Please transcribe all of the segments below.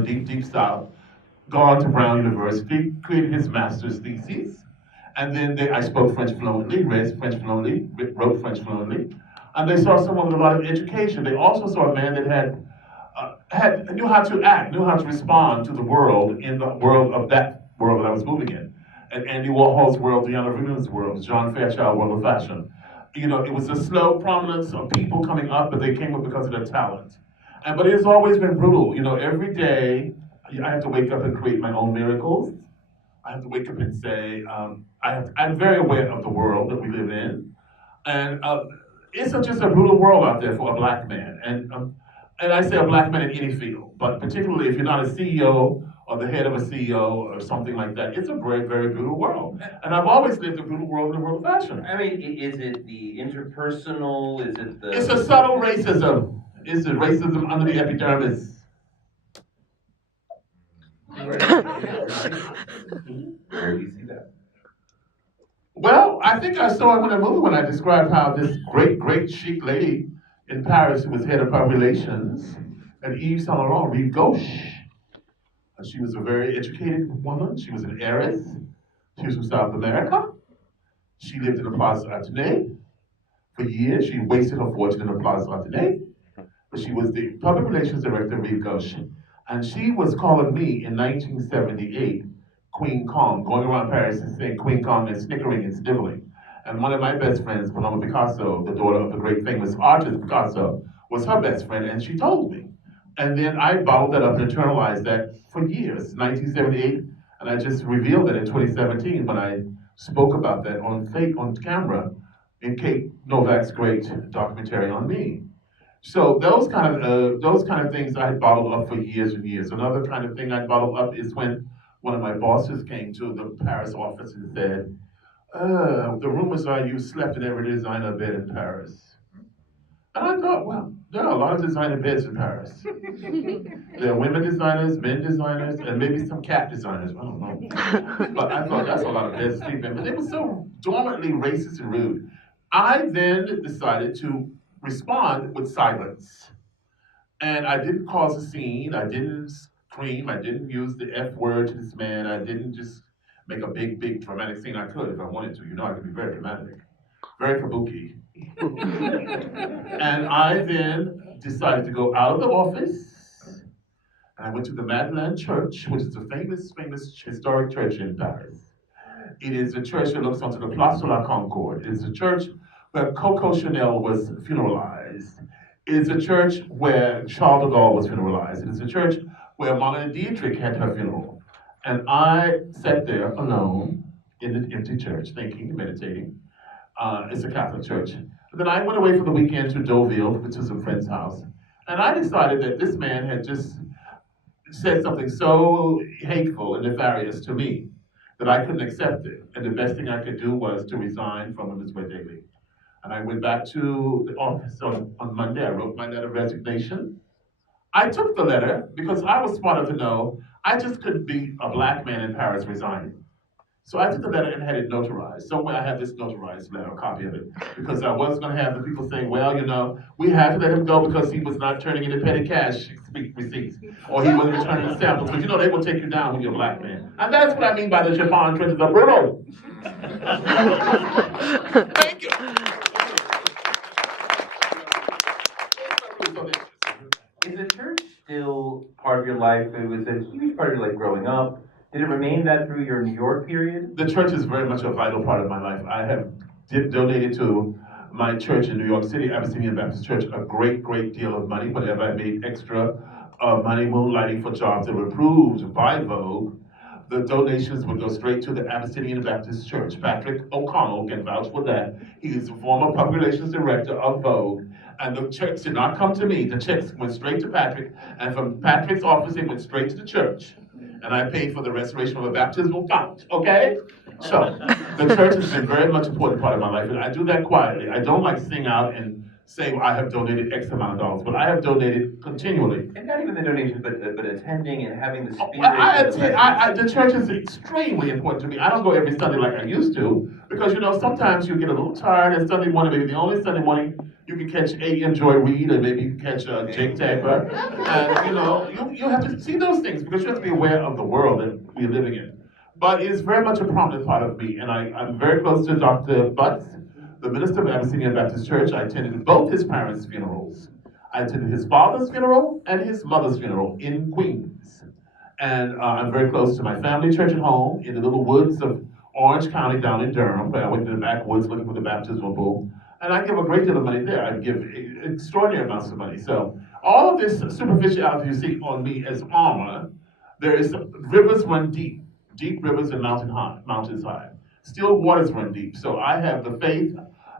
the deep, deep South, gone to Brown University, created his master's thesis, and then I spoke French fluently, read French fluently, wrote French fluently, and they saw someone with a lot of education. They also saw a man that knew how to act, knew how to respond to the world in the world of that world that I was moving in. And Andy Warhol's world, Diana Vrign's world, John Fairchild world of fashion. You know, it was a slow prominence of people coming up, but they came up because of their talent. But it has always been brutal. You know, every day I have to wake up and create my own miracles. I have to wake up and say, I'm very aware of the world that we live in. And it's just a brutal world out there for a black man. And I say a black man in any field, but particularly if you're not a CEO or the head of a CEO or something like that, it's a very, very brutal world. And I've always lived a brutal world in the world of fashion. I mean, is it the interpersonal? Is it the... It's a subtle racism. It's the racism under the epidermis. Where do you see that? Well, I think I saw it in a movie when I described how this great, great chic lady in Paris who was head of public relations at Yves Saint Laurent, Rive Gauche. She was a very educated woman. She was an heiress. She was from South America. She lived in the Place Athénée. For years, she wasted her fortune in the Place Athénée. But she was the public relations director of Rive Gauche. And she was calling me in 1978 Queen Kong, going around Paris and saying Queen Kong and snickering and sniveling. And one of my best friends, Paola Picasso, the daughter of the great famous artist Picasso, was her best friend, and she told me. And then I bottled that up and internalized that for years, 1978, and I just revealed it in 2017 when I spoke about that on camera in Kate Novak's great documentary on me. So those kind of things I had bottled up for years and years. Another kind of thing I bottled up is when one of my bosses came to the Paris office and said, the rumors are you slept in every designer bed in Paris. And I thought, well, there are a lot of designer beds in Paris. There are women designers, men designers, and maybe some cat designers, I don't know. But I thought that's a lot of beds to sleep in. But they were so dormantly racist and rude. I then decided to respond with silence. And I didn't cause a scene, I didn't scream, I didn't use the F word to this man, I didn't just make a big, big dramatic scene. I could if I wanted to. You know, I could be very dramatic, very kabuki. And I then decided to go out of the office, and I went to the Madeleine Church, which is a famous, famous historic church in Paris. It is a church that looks onto the Place de la Concorde. It is a church where Coco Chanel was funeralized. It is a church where Charles de Gaulle was funeralized. It is a church where Marlene Dietrich had her funeral. And I sat there alone in the empty church, thinking, meditating. It's a Catholic church. Then I went away for the weekend to Deauville, which is a friend's house. And I decided that this man had just said something so hateful and nefarious to me that I couldn't accept it. And the best thing I could do was to resign from Ms. Daily. And I went back to the office on Monday. I wrote my letter of resignation. I took the letter because I was smart enough to know I just couldn't be a black man in Paris resigning. So I took the letter and had it notarized. Somewhere I have this notarized letter, a copy of it, because I was going to have the people saying, well, you know, we had to let him go because he was not turning in the petty cash receipts, or he wasn't returning the samples. But you know, they will take you down when you're a black man. And that's what I mean by the chiffon trenches of brutal. Thank you. Is the church still part of your life? It was a huge part of your life growing up. Did it remain that through your New York period? The church is very much a vital part of my life. I have donated to my church in New York City, Abyssinian Baptist Church, a great, great deal of money. Whenever I made extra money moonlighting for jobs that were approved by Vogue, the donations would go straight to the Abyssinian Baptist Church. Patrick O'Connell can vouch for that. He is the former public relations director of Vogue. And the checks did not come to me. The checks went straight to Patrick. And from Patrick's office, it went straight to the church. And I paid for the restoration of a baptismal fount, okay? So, the church has been very much an important part of my life, and I do that quietly. I don't like to sing out and say, well, I have donated X amount of dollars, but I have donated continually. And not even the donations, but attending and having the spirit. The church is extremely important to me. I don't go every Sunday like I used to, because, you know, sometimes you get a little tired, and Sunday morning, maybe the only Sunday morning You can catch A.M. Joy Reid, or maybe you can catch Jake Tapper. And you have to see those things because you have to be aware of the world that we're living in. But it's very much a prominent part of me, and I'm very close to Dr. Butts, the minister of Abyssinian Baptist Church. I attended both his parents' funerals. I attended his father's funeral and his mother's funeral in Queens. And I'm very close to my family church at home in the little woods of Orange County down in Durham, where I went to the backwoods looking for the baptismal pool. And I give a great deal of money there. I give extraordinary amounts of money. So all of this superficiality you see on me as armor, there is rivers run deep. Deep rivers and mountains high. Still waters run deep. So I have the faith,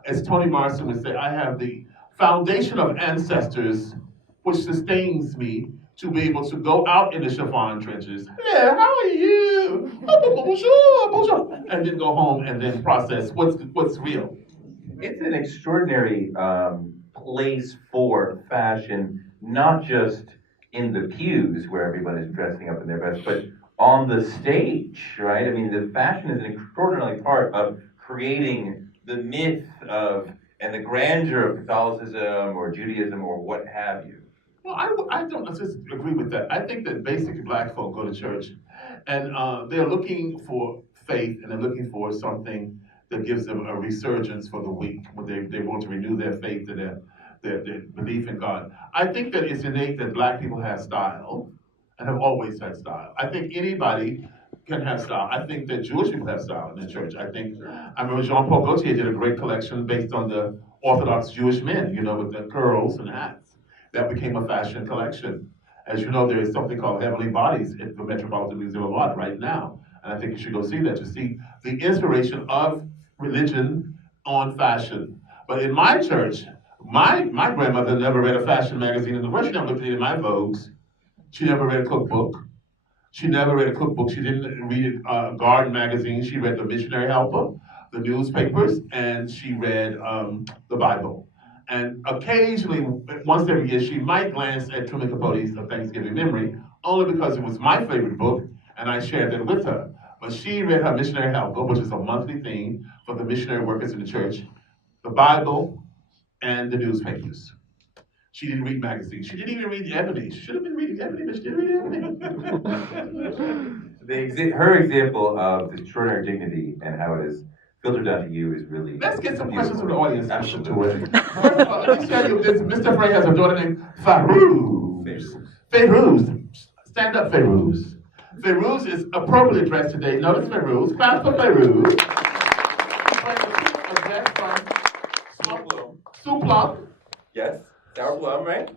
as Toni Morrison would say, I have the foundation of ancestors which sustains me to be able to go out in the chiffon trenches. Yeah, how are you? And then go home and then process what's real. It's an extraordinary place for fashion, not just in the pews where everyone is dressing up in their best, but on the stage, right? I mean, the fashion is an extraordinary part of creating the myth of and the grandeur of Catholicism or Judaism or what have you. Well, I don't just agree with that. I think that basically black folk go to church and they're looking for faith and they're looking for something that gives them a resurgence for the week when they want to renew their faith and their belief in God. I think that it's innate that black people have style and have always had style. I think anybody can have style. I think that Jewish people have style in the church. I remember Jean-Paul Gaultier did a great collection based on the Orthodox Jewish men, with the curls and hats. That became a fashion collection. As you know, there is something called Heavenly Bodies at the Metropolitan Museum of Art right now. And I think you should go see that to see the inspiration of religion on fashion. But in my church, my grandmother never read a fashion magazine in the world. She never looked at any of my Vogues. She never read a cookbook. She never read a cookbook. She didn't read a garden magazine. She read the Missionary Helper, the newspapers, and she read the Bible. And occasionally, once every year, she might glance at Truman Capote's A Thanksgiving Memory, only because it was my favorite book, and I shared it with her. But she read her Missionary Helper, which is a monthly theme for the missionary workers in the church, the Bible, and the newspapers. She didn't read magazines. She didn't even read Ebony. She should have been reading Ebony, but she didn't read Ebony. Her example of the extraordinary dignity and how it is filtered down to you is really... Let's get some questions from the audience. Absolutely. First of all, let me tell you this. Mr. Frey has a daughter named Farouz. Farouz. Stand up, Farouz. Farouz is appropriately dressed today. Notice Farouz. Clap for Farouz. A guest from Souplum. Yes. Sour plum, right?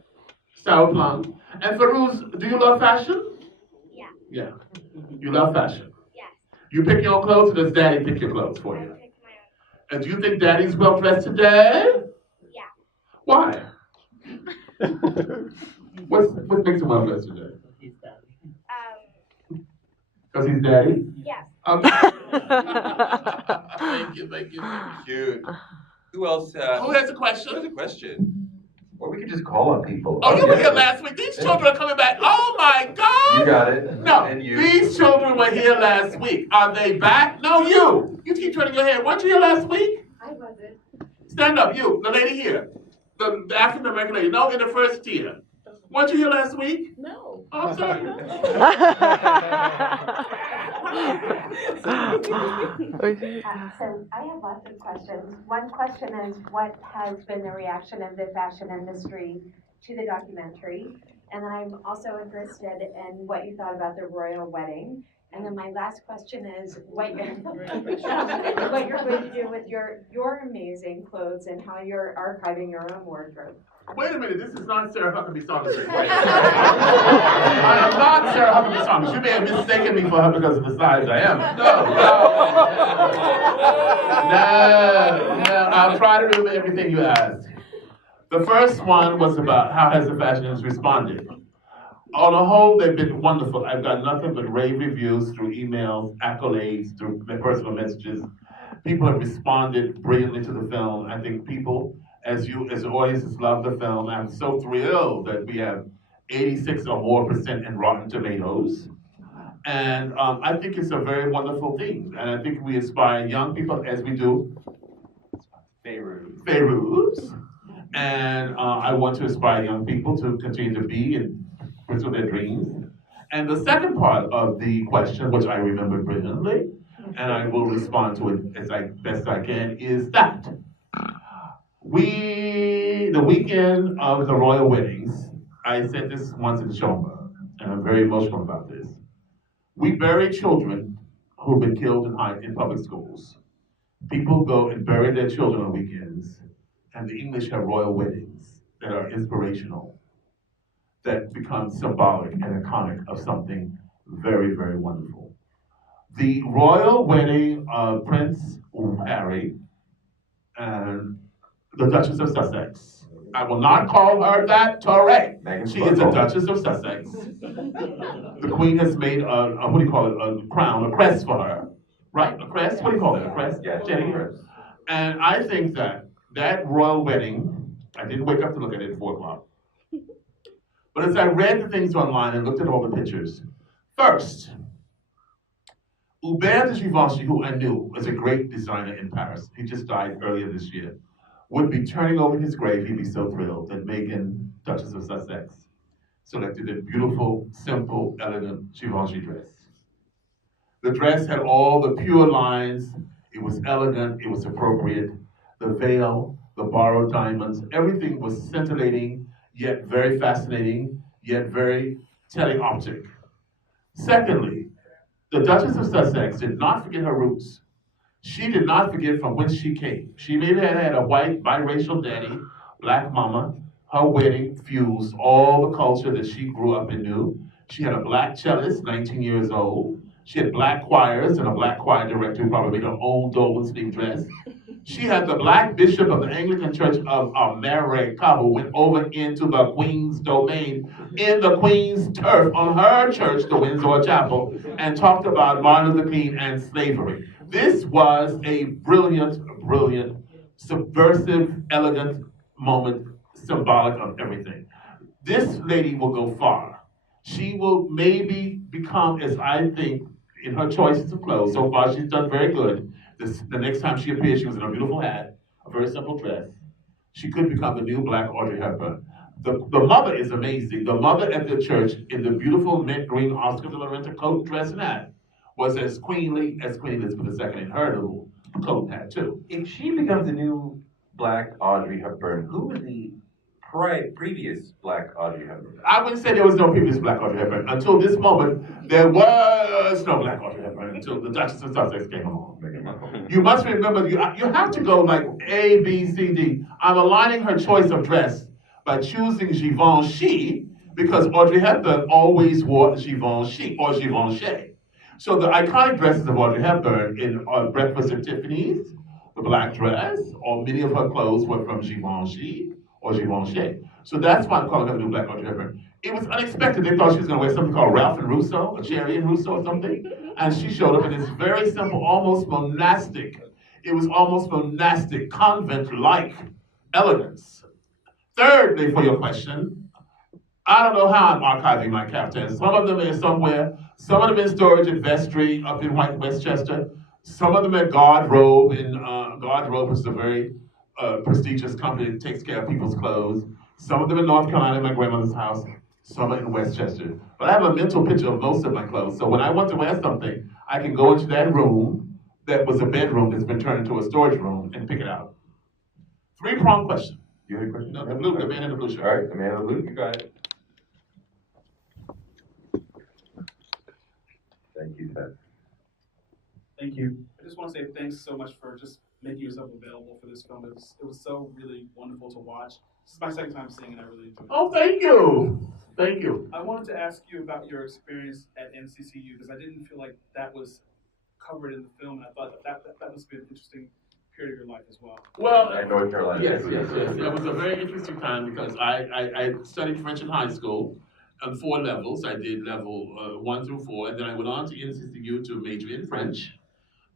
Sour plum. And Farouz, do you love fashion? Yeah. Yeah. You love fashion? Yes. You pick your own clothes, or does Daddy pick your clothes for I you? pick my own. And do you think Daddy's well dressed today? Yeah. Why? What makes him well dressed today? Because he's Daddy? Yes. Thank you. Cute. Who else? Who has a question? Who has a question? Or we could just call on people. Oh, you were here last week. These children are coming back. Oh my God! You got it. No, And you. These children were here last week. Are they back? No, you. You keep turning your head. Weren't you here last week? I wasn't. Stand up, you. The lady here. The African American lady. No, in the first tier. Weren't you here last week? No. Oh, I'm sorry. So I have lots of questions. One question is, what has been the reaction of the fashion industry to the documentary? And then I'm also interested in what you thought about the royal wedding. And then my last question is what you're going to do with your amazing clothes and how you're archiving your own wardrobe. Wait a minute, this is not Sarah Huckabee Saunders. I am not Sarah Huckabee Saunders. You may have mistaken me for her because of the size I am. No. I'll try to remember everything you asked. The first one was about how has the fashion industry responded. On the whole, they've been wonderful. I've got nothing but rave reviews through emails, accolades, through personal messages. People have responded brilliantly to the film. I think people, as the audiences, love the film. I'm so thrilled that we have 86% or more in Rotten Tomatoes. And I think it's a very wonderful thing. And I think we inspire young people, as we do Farouz, And I want to inspire young people to continue to be and pursue their dreams. And the second part of the question, which I remember brilliantly, and I will respond to it as best I can, is that the weekend of the royal weddings, I said this once in Schomburg, and I'm very emotional about this. We bury children who've been killed in public schools. People go and bury their children on weekends, and the English have royal weddings that are inspirational, that become symbolic and iconic of something very, very wonderful. The royal wedding of Prince Harry and the Duchess of Sussex. I will not call her that, Torre. She is the Duchess of Sussex. The Queen has made what do you call it, a crown, a crest for her. Right? A crest? What do you call it? A crest? Yeah, Jenny? And I think that royal wedding, I didn't wake up to look at it at 4 o'clock. But as I read the things online and looked at all the pictures, first, Hubert de Givenchy, who I knew was a great designer in Paris, he just died earlier this year, would be turning over his grave. He'd be so thrilled that Meghan, Duchess of Sussex, selected a beautiful, simple, elegant Givenchy dress. The dress had all the pure lines. It was elegant. It was appropriate. The veil, the borrowed diamonds, everything was scintillating, yet very fascinating, yet very teleoptic. Secondly, the Duchess of Sussex did not forget her roots. She did not forget from whence she came. She may have had a white, biracial daddy, black mama. Her wedding fused all the culture that she grew up and knew. She had a black cellist, 19 years old. She had black choirs and a black choir director who probably made her own Dolan sleeve dress. She had the black bishop of the Anglican Church of America who went over into the Queen's domain in the Queen's turf on her church, the Windsor Chapel, and talked about Martin Luther King and slavery. This was a brilliant, brilliant, subversive, elegant moment, symbolic of everything. This lady will go far. She will maybe become, as I think, in her choices of clothes, so far she's done very good. The next time she appears, she was in a beautiful hat, a very simple dress. She could become the new black Audrey Hepburn. The mother is amazing. The mother at the church in the beautiful mint green Oscar de la Renta coat, dress, and hat was as queenly as Queen Elizabeth II in her little coat and hat, too. If she becomes the new black Audrey Hepburn, who was the previous black Audrey Hepburn? I wouldn't say there was no previous black Audrey Hepburn. Until this moment, there was no black Audrey Hepburn until the Duchess of Sussex came along. You must remember, you have to go like A, B, C, D. I'm aligning her choice of dress by choosing Givenchy because Audrey Hepburn always wore Givenchy or Givenchy. So the iconic dresses of Audrey Hepburn in Breakfast at Tiffany's, the black dress, or many of her clothes were from Givenchy or Givenchy. So that's why I'm calling her the new black Audrey Hepburn. It was unexpected. They thought she was going to wear something called Ralph and Russo, or Cherry and Russo or something. And she showed up in this very simple, almost monastic, it was almost monastic, convent-like elegance. Thirdly, for your question, I don't know how I'm archiving my caftans. Some of them are somewhere, some of them in storage at Vestry up in White Westchester. Some of them at Guard Robe, Guard Robe is a very prestigious company that takes care of people's clothes. Some of them in North Carolina at my grandmother's house, some are in Westchester. But I have a mental picture of most of my clothes. So when I want to wear something, I can go into that room that was a bedroom that's been turned into a storage room and pick it out. 3-pronged question. You had a question? No, the man in the blue shirt. All right, the man in the blue, you got it. Thank you, Ted. Thank you. I just want to say thanks so much for just making yourself available for this film. It was so really wonderful to watch. This is my second time seeing it. I really enjoyed it. Oh, thank you. Thank you. I wanted to ask you about your experience at NCCU because I didn't feel like that was covered in the film, and I thought that must be an interesting period of your life as well. Well, At North Carolina. yes. It was a very interesting time because I studied French in high school on 4 levels. I did level 1 through 4, and then I went on to NCCU to major in French.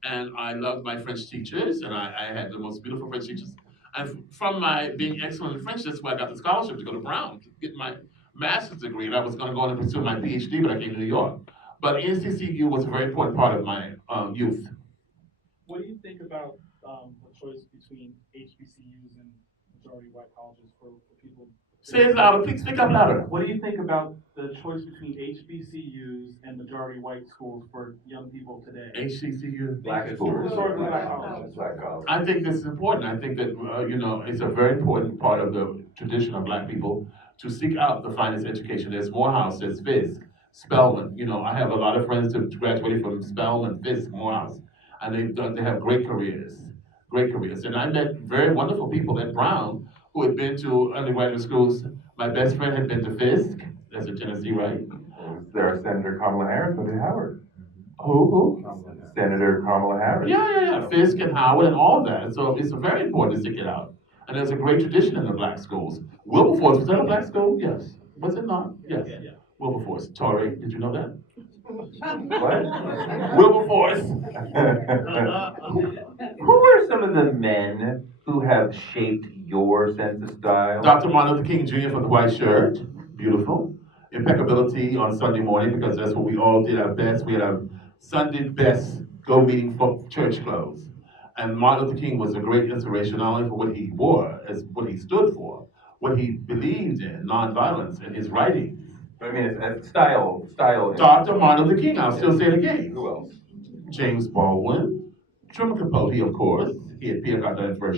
And I loved my French teachers, and I had the most beautiful French teachers. And from my being excellent in French, that's why I got the scholarship to go to Brown to get my master's degree. And I was going to go on and pursue my PhD, but I came to New York. But NCCU was a very important part of my youth. What do you think about the choice between HBCUs and majority white colleges for people. Say it louder, please speak up louder. What do you think about the choice between HBCUs and majority white schools for young people today? HCCU. Black schools. Historically black colleges. Black colleges. I think this is important. I think that, it's a very important part of the tradition of black people to seek out the finest education. There's Morehouse, there's Fisk, Spelman. I have a lot of friends that graduated from Spelman, Fisk, Morehouse, and they have great careers. And I met very wonderful people at Brown who had been to undergraduate schools. My best friend had been to Fisk, that's in Tennessee, right? There's Senator Kamala Harris went to Howard. Who? Senator Kamala Harris. Yeah. Fisk and Howard and all of that. So it's very important to seek it out. And there's a great tradition in the black schools. Wilberforce, was that a black school? Yes. Was it not? Yes. Yeah. Wilberforce. Tori, did you know that? What? Wilberforce. Who are some of the men who have shaped your sense of style? Dr. Martin Luther King Jr. for the white shirt. Beautiful. Impeccability on Sunday morning, because that's what we all did our best. We had our Sunday best go-meeting for church clothes. And Martin Luther King was a great inspiration, not only for what he wore, as what he stood for, what he believed in, nonviolence, and his writings. I mean, it's style. Dr. Martin Luther King, I'll still say it again. Who else? James Baldwin, Truman Capote, of course. He had Pierre Cardin fur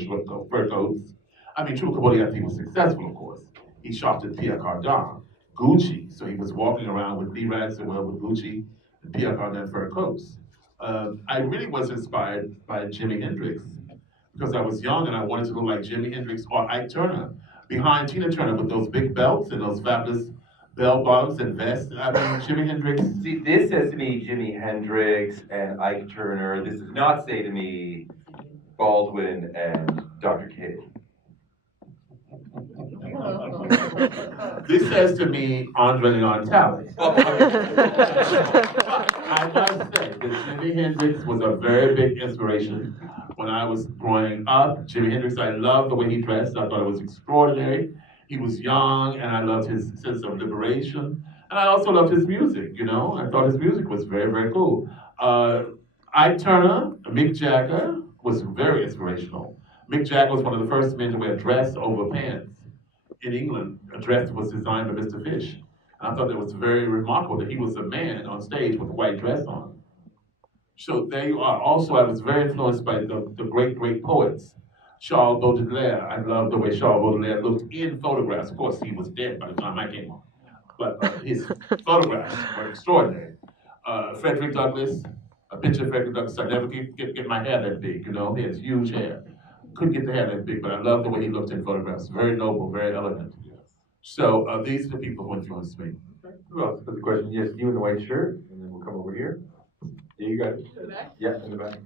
coats. I mean, Truman Capote, I think, was successful, of course. He shopped at Pierre Cardin, Gucci. So he was walking around with Lee Rags and with Gucci and Pierre Cardin fur coats. I really was inspired by Jimi Hendrix because I was young and I wanted to look like Jimi Hendrix or Ike Turner behind Tina Turner with those big belts and those fabulous bell bottoms and vests. I mean, Jimi Hendrix. See, this says to me Jimi Hendrix and Ike Turner. This does not say to me Baldwin and Dr. King. This says to me André Leon Talley. I must say that Jimi Hendrix was a very big inspiration when I was growing up. Jimi Hendrix, I loved the way he dressed. I thought it was extraordinary. He was young, and I loved his sense of liberation. And I also loved his music, I thought his music was very, very cool. Ike Turner, Mick Jagger was very inspirational. Mick Jagger was one of the first men to wear a dress over pants. In England, a dress was designed by Mr. Fish. And I thought that was very remarkable that he was a man on stage with a white dress on. So there you are. Also, I was very influenced by the great, great poets. Charles Baudelaire. I love the way Charles Baudelaire looked in photographs. Of course, he was dead by the time I came on. But his photographs were extraordinary. Frederick Douglass, a picture of Frederick Douglass. I never get my hair that big, He has huge hair. Couldn't get the hair that big, but I love the way he looked in photographs. Very noble, very elegant. So these are the people who influenced me. Who else put the question? Yes, you in the white shirt, and then we'll come over here. Yeah, you got it. In the back? Yeah, in the back.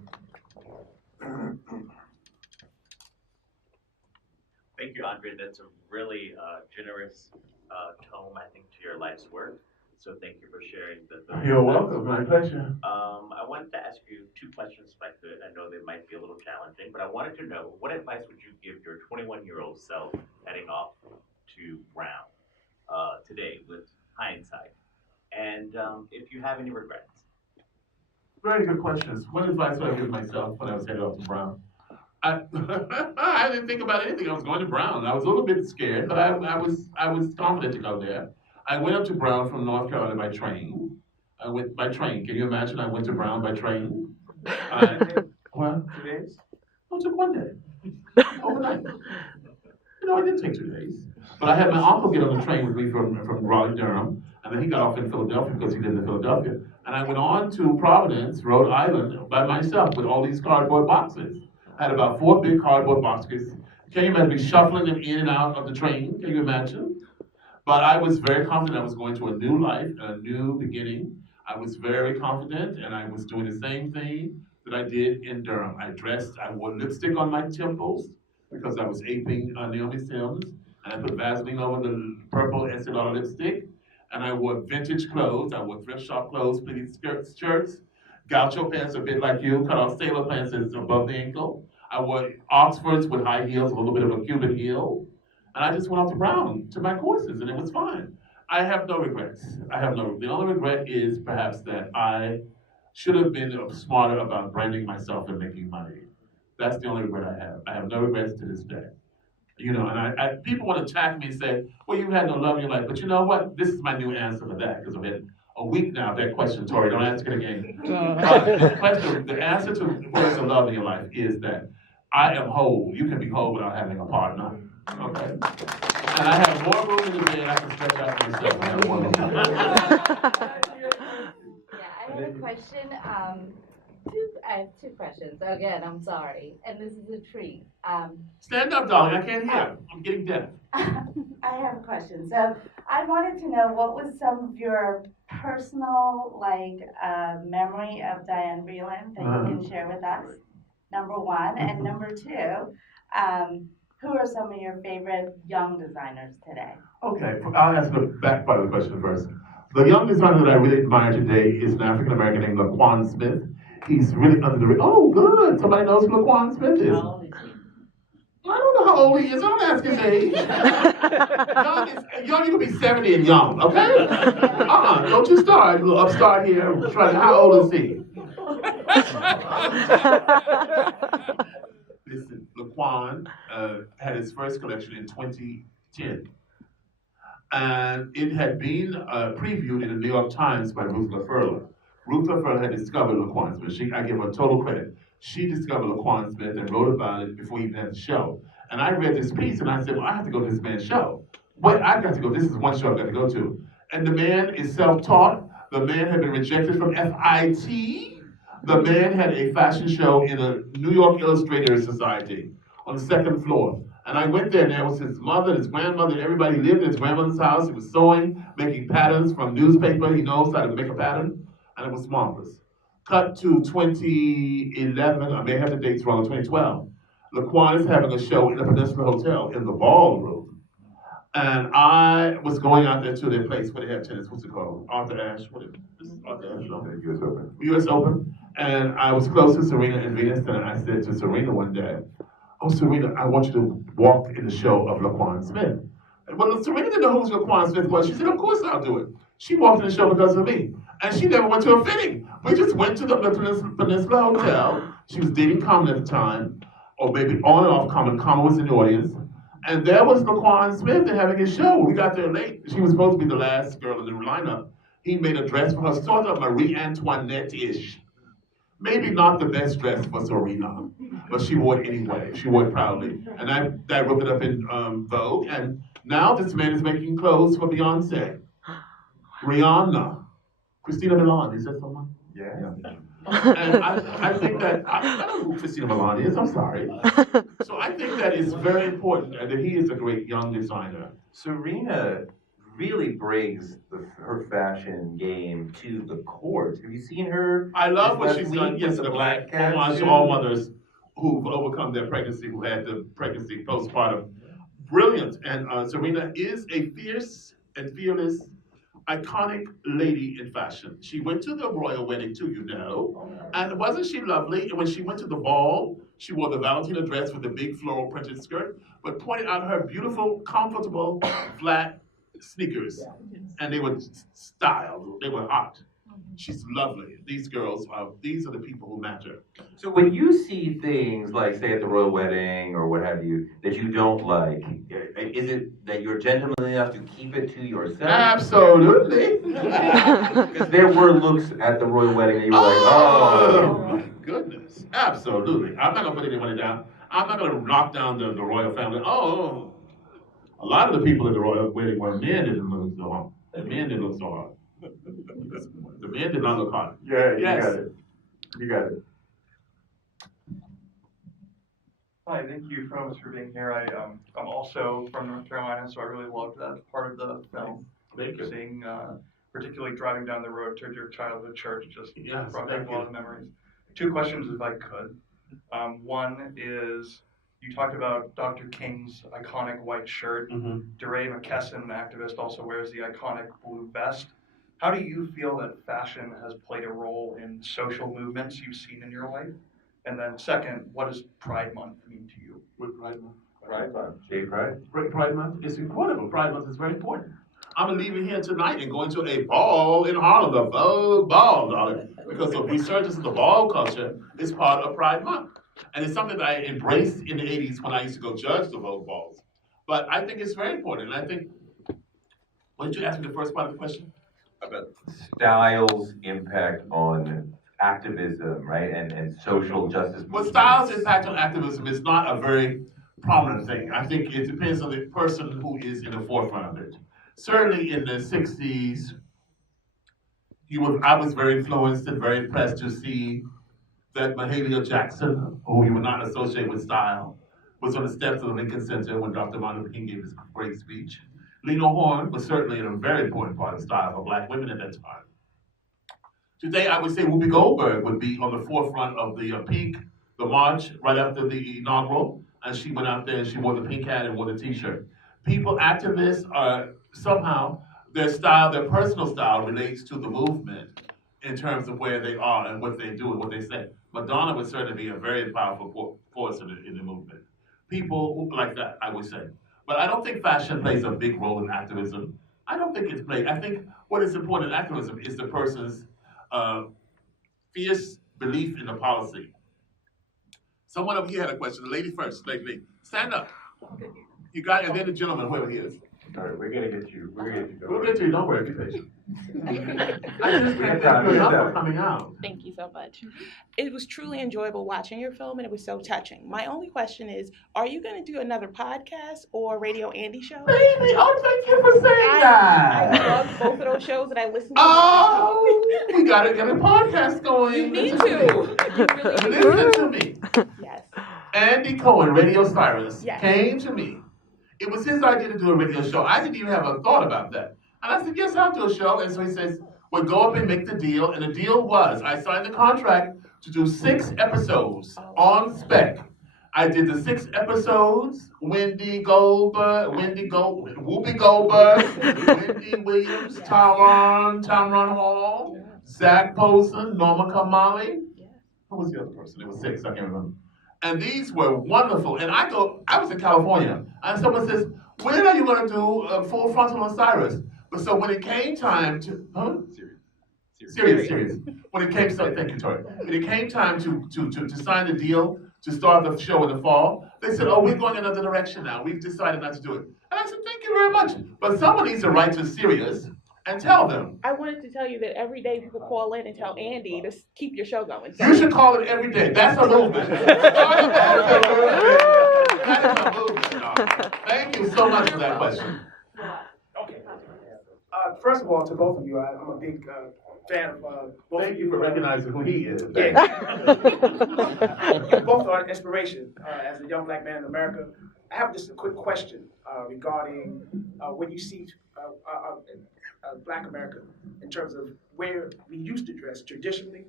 Thank you, Andre. That's a really generous tome, I think, to your life's work. So thank you for sharing the You're welcome. My pleasure. I wanted to ask you two questions if I could. I know they might be a little challenging, but I wanted to know, what advice would you give your 21-year-old self heading off to Brown today with hindsight? And if you have any regrets? Very good questions. What advice would I give myself when I was headed off to Brown? I didn't think about anything. I was going to Brown. I was a little bit scared, but I was confident to go there. I went up to Brown from North Carolina by train. I went by train. Can you imagine? I went to Brown by train. What? 2 days? Oh, it took 1 day. Overnight. It didn't take 2 days. But I had my uncle get on the train with me from Raleigh, Durham, and then he got off in Philadelphia because he lived in Philadelphia. And I went on to Providence, Rhode Island, by myself with all these cardboard boxes. I had about 4 big cardboard boxes. Can you imagine me shuffling them in and out of the train? Can you imagine? But I was very confident I was going to a new life, a new beginning. I was very confident, and I was doing the same thing that I did in Durham. I wore lipstick on my temples because I was aping Naomi Sims, and I put Vaseline over the purple Estee Lauder lipstick, and I wore vintage clothes. I wore thrift shop clothes, pleated shirts, gaucho pants a bit like you, cut off sailor pants that's above the ankle. I wore Oxfords with high heels, a little bit of a Cuban heel. And I just went off to Brown to my courses, and it was fine. I have no regrets. The only regret is perhaps that I should have been smarter about branding myself and making money. That's the only regret I have. I have no regrets to this day. You know, and people want to attack me and say, well, you've had no love in your life. But you know what? This is my new answer for that, because I've had a week now of that question, Tori. Don't ask it again. The answer to what is the love in your life is that I am whole. You can be whole without having a partner. Okay? And I have more room in the bed I can stretch out myself. I have more room. Yeah, I have a question. I have two questions. Again, I'm sorry, and this is a treat. Stand up, darling. I can't hear. I'm getting deaf. I have a question. So I wanted to know what was some of your personal, memory of Diane Vreeland that you can share with us, number one. And number two, who are some of your favorite young designers today? Okay, I'll answer the back part of the question first. The young designer that I really admire today is an African American named Laquan Smith. He's really under the oh, good. Somebody knows who Laquan Smith is. How old is he? I don't know how old he is. I don't ask his age. Young, you can be 70 and young, okay? Don't you start, you little upstart here. Trying, how old is he? Listen, Laquan had his first collection in 2010. And it had been previewed in the New York Times by Ruth LaFurla. Ruth LaFurla had discovered Laquan Smith. I give her total credit. She discovered Laquan Smith and wrote about it before he even had the show. And I read this piece and I said, well, I have to go to this man's show. Wait, I've got to go. This is one show I've got to go to. And the man is self-taught. The man had been rejected from FIT. The man had a fashion show in a New York Illustrator Society on the second floor. And I went there, and there was his mother, and his grandmother, and everybody lived in his grandmother's house. He was sewing, making patterns from newspaper. He knows how to make a pattern, and it was marvelous. Cut to 2011, I may have the dates wrong, 2012. Laquan is having a show in the Peninsula Hotel in the ballroom. And I was going out there to their place where they have tennis, what's it called? Arthur Ashe, what is it? This is Arthur Ashe, no? US Open. US Open. And I was close to Serena and Venus, and I said to Serena one day, oh, Serena, I want you to walk in the show of Laquan Smith. And when Serena didn't know who Laquan Smith was, she said, of course I'll do it. She walked in the show because of me. And she never went to a fitting. We just went to the Peninsula Hotel. She was dating Common at the time, or maybe on and off Common. Common was in the audience. And there was Laquan Smith having his show. We got there late. She was supposed to be the last girl in the lineup. He made a dress for her, sort of Marie Antoinette-ish. Maybe not the best dress for Serena, but she wore it anyway. She wore it proudly. And I wrote it up in Vogue. And now this man is making clothes for Beyonce. Rihanna. Christina Milian, is that someone? Yeah. And I think that, I don't know who Christina Milian is, I'm sorry. So I think that it's very important that he is a great young designer. Serena really brings her fashion game to the court. Have you seen her? I love what she's done. Yes, with the black homage to all mothers who've overcome their pregnancy, who had the pregnancy postpartum. Brilliant. And Serena is a fierce and fearless, iconic lady in fashion. She went to the royal wedding too, you know. And wasn't she lovely? And when she went to the ball, she wore the Valentina dress with the big floral printed skirt, but pointed out her beautiful, comfortable, flat sneakers. And they were styled, they were hot. She's lovely. These girls, these are the people who matter. So when you see things like, say, at the royal wedding or what have you, that you don't like, is it that you're gentlemanly enough to keep it to yourself? Absolutely. Because there were looks at the royal wedding that you were like, oh my goodness. Absolutely. I'm not going to put anyone down. I'm not going to knock down the royal family. Oh, a lot of the people at the royal wedding were men didn't look so hard. The men didn't look so hard. The men did not look hard. Yeah, yes. You got it. You got it. Hi, thank you so much for being here. I'm also from North Carolina, so I really loved that part of the film. Thank you. Seeing, particularly driving down the road to your childhood church, just brought back a lot of memories. Two questions, if I could. One is, you talked about Dr. King's iconic white shirt. DeRay McKesson, an activist, also wears the iconic blue vest. How do you feel that fashion has played a role in social movements you've seen in your life? And then second, what does Pride Month mean to you? What Pride Month? Pride Month. Gay Pride? Pride Month is incredible. Pride Month is very important. I'm leaving here tonight and going to a ball in Harlem, the Vogue Ball, darling, because the resurgence of the ball culture is part of Pride Month. And it's something that I embraced in the 80s when I used to go judge the Vogue balls. But I think it's very important. I think, what did you ask me the first part of the question? About style's impact on activism, right, and social justice. Well, style's impact on activism is not a very prominent thing. I think it depends on the person who is in the forefront of it. Certainly in the 60s, I was very influenced and very impressed to see that Mahalia Jackson, who you would not associate with style, was on the steps of the Lincoln Center when Dr. Martin Luther King gave his great speech. Lena Horne was certainly a very important part of style for black women at that time. Today, I would say Whoopi Goldberg would be on the forefront of the peak, the march right after the inaugural, and she went out there and she wore the pink hat and wore the t-shirt. People, activists are somehow, their style, their personal style relates to the movement in terms of where they are and what they do and what they say. Madonna would certainly be a very powerful force in the movement. People like that, I would say. But I don't think fashion plays a big role in activism. I don't think it's played. I think what is important in activism is the person's fierce belief in the policy. Someone over here had a question. The lady first. Lady, stand up. You got it, and then the gentleman, whoever he is. All right, we're gonna get you. We're gonna get you. We'll get to you. Don't worry. Be patient. I just can't thank you enough for coming out. Thank you so much. It was truly enjoyable watching your film, and it was so touching. My only question is, are you going to do another podcast or Radio Andy show? Baby, oh, thank you for saying that. I love both of those shows, and I listen to Oh, we got to get a podcast going. You need to. You really Listen to me. Yes. Andy Cohen, Radio Cyrus, Yes. came to me. It was his idea to do a radio show. I didn't even have a thought about that. And I said, yes, I'll do a show. And so he says, we'll go up and make the deal. And the deal was, I signed the contract to do 6 episodes on spec. I did the 6 episodes. Whoopi Goldberg, Wendy Williams, Tamron Hall, Zach Posen, Norma Kamali. Who was the other person? It was 6, I can't remember. And these were wonderful. And I was in California. And someone says, when are you going to do a full frontal on Cyrus? But so when it came time to, Serious. When it came, thank you, Tori. When it came time to sign the deal, to start the show in the fall, they said, oh, we're going another direction now. We've decided not to do it. And I said, thank you very much. But someone needs to write to Sirius and tell them. I wanted to tell you that every day people call in and tell Andy to keep your show going. So. You should call it every day. That's a movement. That is a movement, y'all. Thank you so much for that question. Okay. First of all, to both of you, I'm a big fan of both Thank of you for recognizing who he is. Yeah. You both are an inspiration as a young black man in America. I have just a quick question regarding when you see Black America in terms of where we used to dress traditionally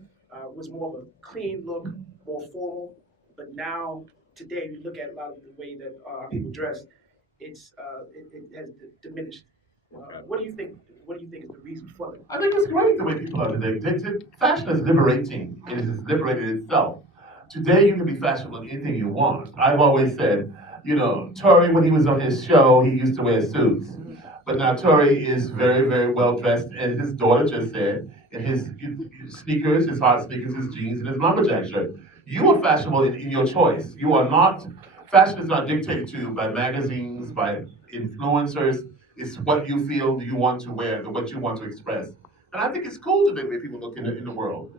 was more of a clean look, more formal, but now today we look at a lot of the way that people dress, it has diminished. What do you think? What do you think is the reason for that? I think it's great the way people are today. Fashion is liberating. It has liberated itself. Today you can be fashionable in anything you want. I've always said, Tory, when he was on his show, he used to wear suits. But now Tory is very, very well dressed, and his daughter just said, in his sneakers, his hot sneakers, his jeans, and his lumberjack shirt. You are fashionable in your choice. You are not, fashion is not dictated to you by magazines, by influencers. It's what you feel you want to wear, what you want to express. And I think it's cool today the way people look in the world.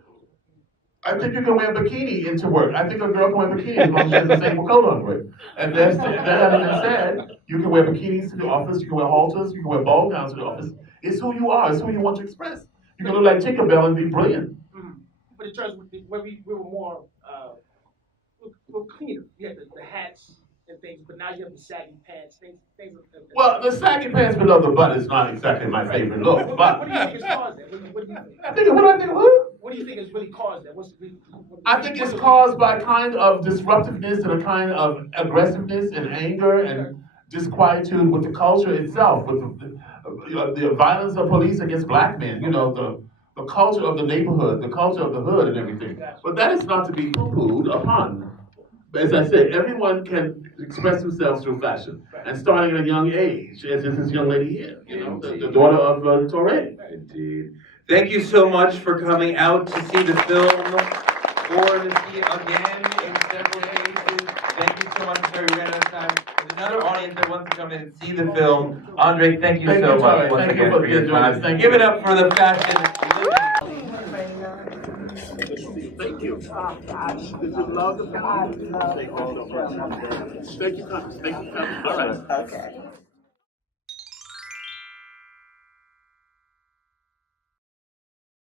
I think you can wear a bikini into work. I think a girl can wear bikini as long as she has the same coat on with. And that having been said, you can wear bikinis to the office, you can wear halters, you can wear ball gowns to the office. It's who you are, it's who you want to express. You can look like Tinkerbell and be brilliant. Mm-hmm. But in terms of where we were more, we're cleaner. You had the hats and things, but now you have the saggy pants, things. Well, the saggy pants below the butt is not exactly my favorite look. But what do you think has caused that? What do you think? What do I think of who? What do you think has really caused that? I think it's caused by a kind of disruptiveness and a kind of aggressiveness and anger and disquietude with the culture itself, with the violence of police against black men, the culture of the neighborhood, the culture of the hood and everything. But that is not to be poo-pooed upon. As I said, everyone can express themselves through fashion, and starting at a young age, as is this young lady here, the daughter of Torre. Indeed. Thank you so much for coming out to see the film, or to see it again in several cases. Thank you so much, Terry. We ran out of time. There's another audience. audience that wants to come in and see the film. Andre, thank you so much Tori. once Thank you again for for your doing time. this. Thank Give you. it up for the fashion. Thank you. Did you love the film? Thank you so much. Thank you, Congress. Thank you, Congress. All right. Okay.